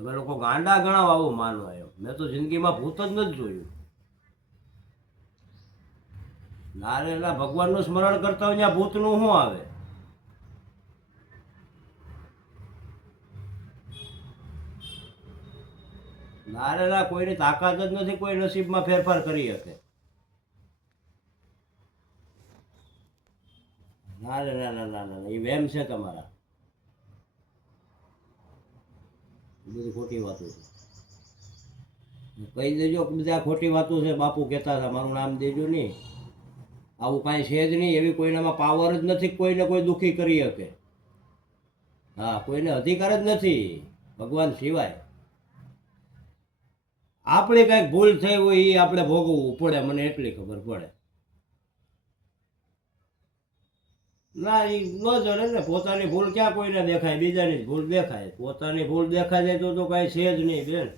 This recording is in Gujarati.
તમે લોકો ગાંડા ગણાવ આવું માનવા એમ. મેં તો જિંદગીમાં ભૂત જ નથી જોયું. નારેલા ભગવાનનું સ્મરણ કરતા હોય ત્યાં ભૂતનું શું આવે? નારેલા કોઈની તાકાત જ નથી કોઈ નસીબમાં ફેરફાર કરી શકે. ના રે ના ના ના ના, એ વેમ છે તમારા. બધી ખોટી વાતો છે. કહી દેજો કે બધા ખોટી વાતો છે. બાપુ કહેતા હતા મારું નામ દેજો નહીં. આવું કાંઈ છે જ નહીં. એવી કોઈનામાં પાવર જ નથી કોઈને કોઈ દુઃખી કરી શકે. હા, કોઈને અધિકાર જ નથી ભગવાન સિવાય. આપણે કાંઈક ભૂલ થઈ હોય એ આપણે ભોગવવું પડે, મને એટલી ખબર પડે. ના એ ન જડે ને. પોતાની ભૂલ ક્યાં કોઈને દેખાય? બીજાની જ ભૂલ દેખાય. પોતાની ભૂલ દેખાય જાય તો કાંઈ છે જ નહીં બેન.